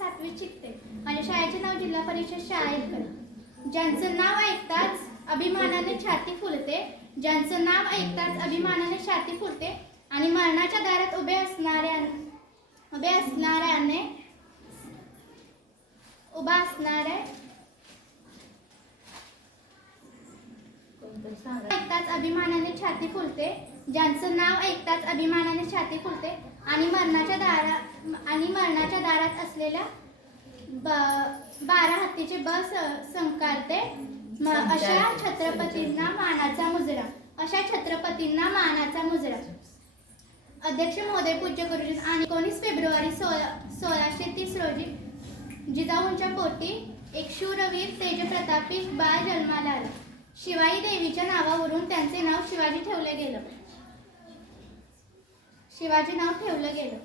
7वीत शिकते. माझ्या शाळेचे नाव जिल्हा परिषद शाळा इटकरी. ज्यांचं नाव ऐकताच अभिमानाने छाती फुलते, ज्यांचं नाव ऐकताच अभिमानाने छाती फुलते आणि मरणाच्या दारात उभे ऐकताच अभिमानाने छाती फुलते, ज्यांचं नाव ऐकताच अभिमानाने छाती फुलते आणि मरणाच्या दारात असलेल्या 12 हत्तीचे बस संकारते. अशा छत्रपतींना मानाचा मुजरा. अध्यक्ष महोदय, पूज्य गुरुजी, आणि 19 फेब्रुवारी 1630 रोजी जिजाऊंच्या पोटी एक शूरवीर तेजप्रतापी बाळ जन्माला आला. शिवाई देवीच्या नावावरून त्यांचे नाव शिवाजी नाव ठेवलं गेलं.